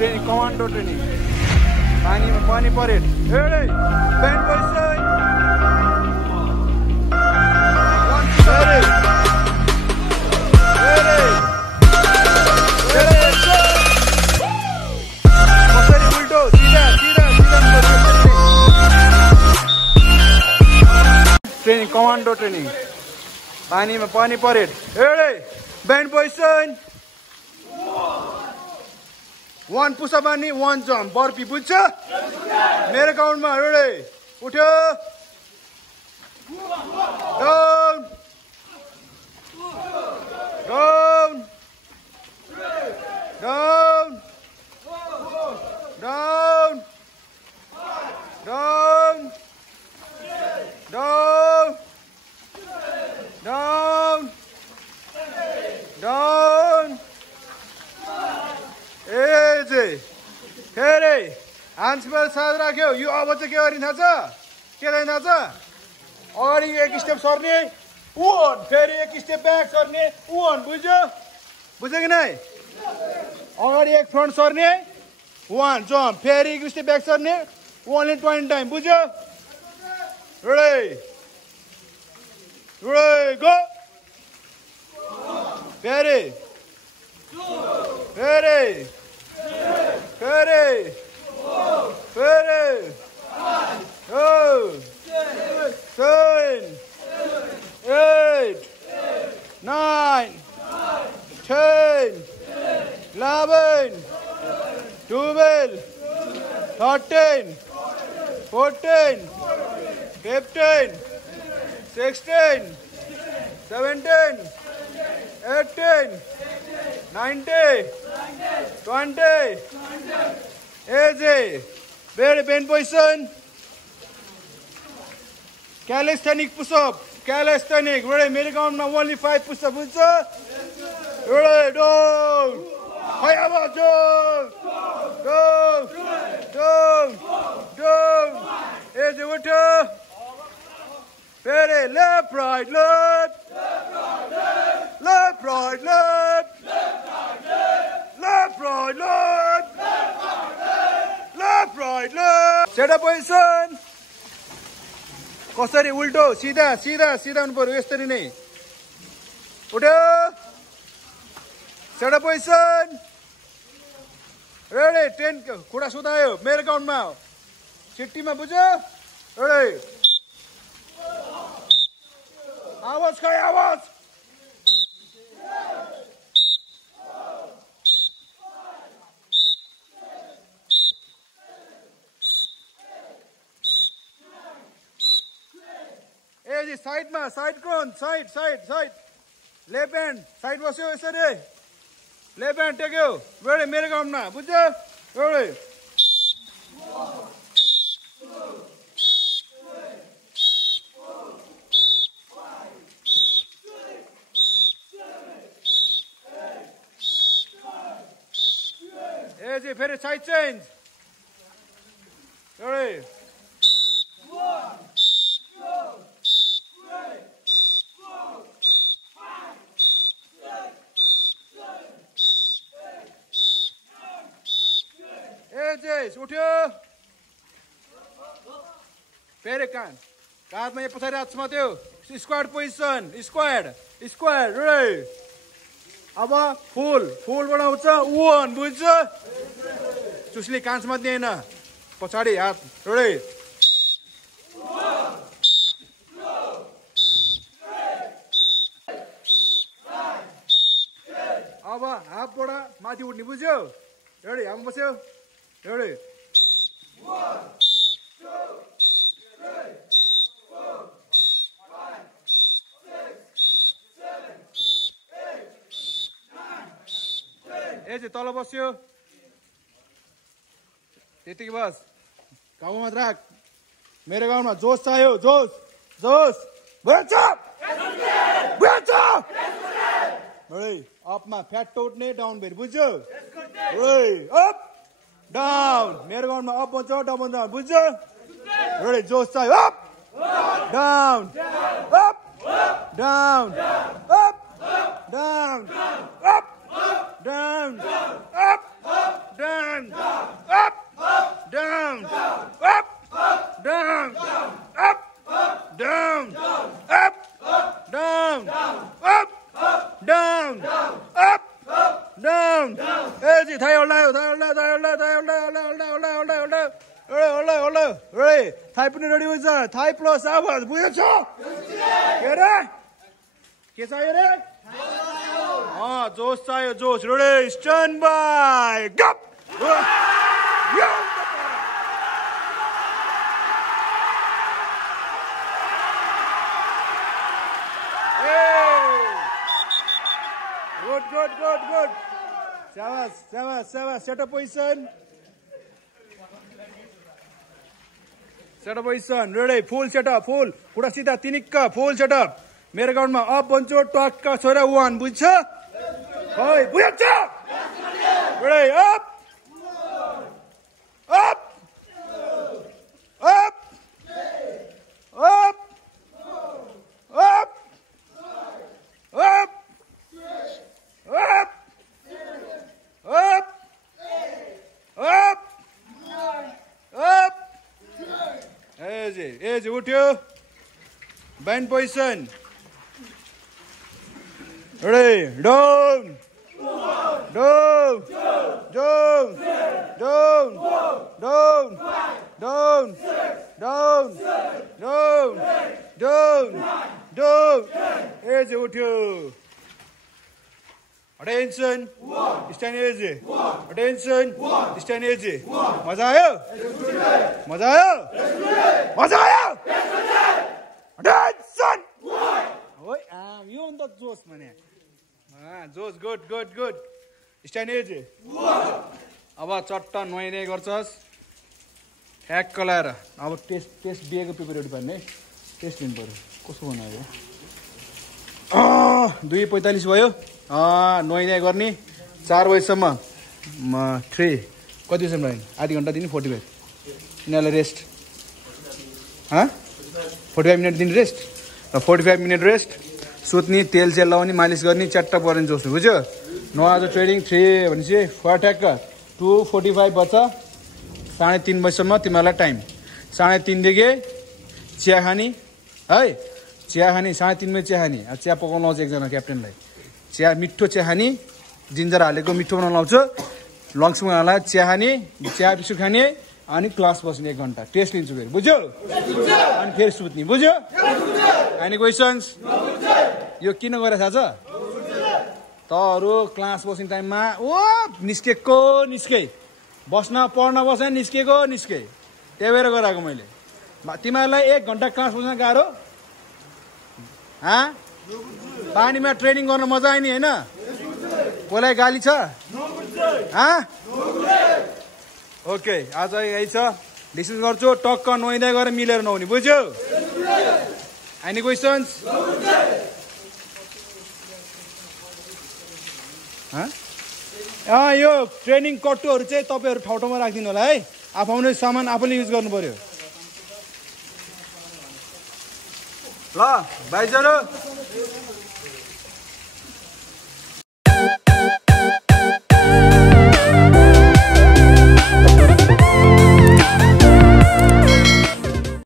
training, commando training. Pani parade. Ready? Bend position. Ready. Pasari ulto. Sida. Training, commando training. Pani parade. Ready? Bend position. One push up and one jump. Burpee, बुझ्छ? मेरो काउन्टमा ready. उठ्यो. Down. Down. Down. Down. Down. Down. Down. Down. फेरि हान्समा साथ राख्यो यो अब चाहिँ के गर्ने थाहा छ के गर्ने थाहा छ अगाडि एक स्टेप सर्ने उन फेरि एक स्टेप ब्याक सर्ने उन बुझ्यो कि नै अगाडि एक फ्रन्ट सर्ने वान जम्प फेरि एक स्टेप ब्याक सर्ने ओन्ली 20 टाइम बुझ्यो रेडी गो फेरि Oh, 7, 8, 9, 10, 11, 12, 13, 14, 15, 16, 17, 18, 19, 20. Easy. Very bend position. Calisthenic push up. Calisthenic. Ready? Mere count now only 5 push up. Ready? Down. High up. Down. Easy. Water. Very left, right, left. Left, right, left. Left, right, left. Left, right, left. Set up position. कसरी उल्टो सीधा हुनु पर्यो यसरी नै उठ्यो set up position ready 10 खुडा सुतायो मेरो काउन्टमा छिट्टीमा बुझ्यो रेडी आवाज खै आवाज ए साइडमा साइड कोन साइड लेफ्ट ह्यान्ड साइड बस्यो यसरी लेफ्ट ह्यान्ड टेक्यो रेडी मेरो काउन्टमा बुझ्यो रेडी ए फेरि साइड चेन्ज रेडी उठ्यो फेरि काँधमा यहाँ पछाडि हात समात्यो स्क्वाड पोजिसन स्क्वाड रेडी अब फुल बनाउँछ वन बुझ्छ चुस्ली कान समात्ने होइन पछाडि हात रेडी अब हाफबाट माथि उठ्ने बुझ्यो रेडी हाम बस्यो रेडी 1, 2, 3, 4, 5, 6, 7, 8, 9, 10 ए चाहिँ तल बस्यो त्यतिकै बस काबुमा राख मेरो गाउँमा जोस चाहियो जोस रेडी अपमा फ्याट टोट्ने डाउन भेरी बुझ्यो रेडी अप डाउन मेरो गाउँमा अप भन्छ डाउन भन्छ बुझ्यो रेडी जोस चाहियो up down up down up down up down up down, up, down, up, down, up, down, up, down, up, down, up, down. Easy. Thai hold out. Ready. Thai पनि ready हुन्छ. Thai plus आवाज बुझ्छ? के रे? के चाहियो रे? जोश चाहियो जोश. Ready. Stand by. Go. Good. Shabash. Set up position. Ready. Full setup. Full. Pura sida tinikka. Full setup. मेरो गाउँमा अप भन्छु टक्का छोरा 1 बुझ्छ? है बुझ्छ? Ready. Up. Easy. उठ्यो. Bend position. Ready. Down. Easy. उठ्यो. Attention. Stand easy. Attention. Stand easy. मजा आयो? Attention. ओइ यो अन्त जोश माने. जोश. Good. Stand easy. अब चट्ट नुहाइने गर्छस्. ट्याक्क लाएर अब टेस्ट दिएको प्रिपेरेड पार्ने. टेस्ट लिनु पर्यो. कसो बनायो? 2:45 भयो. नुहाइने गर्ने 4 बजेसम्म 3 कति बजेसम्म लाग्यो? आधी घन्टा दिने 45 यिनीहरूलाई रेस्ट 45 मिनट दिने रेस्ट 45 मिनट रेस्ट सुत्ने तेल सेल लगाउने मालिस गर्ने च्याट्ट परेन जोस्नु बुझ्यो? आज ट्रेनिङ 3 भनेपछि फट्याक्क 2:45 बज्छ 3:30 बजेसम्म तिमीहरूलाई टाइम 3:30 देखि चिया खाने है चिया खाने 3:30 मा चिया खाने चिया पकाउनु आउँछ एकजना क्याप्टेनलाई चिया मिठो चिया खाने जिन्जर हालेको मिठो बनाउन आउँछ लङ्चमा चिया खाने चिया बिस्कुट खाने अनि क्लास बस्ने 1 घण्टा टेस्ट लिन्छु फेरि बुझ्यो अनि फेरि सुत्ने बुझ्यो एनी क्वेशन्स यो किन गरेर थाहा छ तहरु क्लास बस्ने टाइममा निस्के बस्न पढ्न बस्न निस्के त्यही भएर गराएको मैले तिमीहरूलाई 1 घण्टा क्लास बस्न गाह्रो पानीमा ट्रेनिङ गर्न मजा आयो नि हैन कोलाई गाली छ ओके आज यही छ डिसिसन गर्छु टक्क नुहाइदै गरेर मिलेर नहुने बुझ्यो एनी क्वेशन्स यो ट्रेनिङ कट्टुहरु चाहिँ तपाईहरु ठाउँ ठाउँमा राखिदिनु होला है आफूले सामान आफूले युज गर्नु पर्यो ल भाइजहरु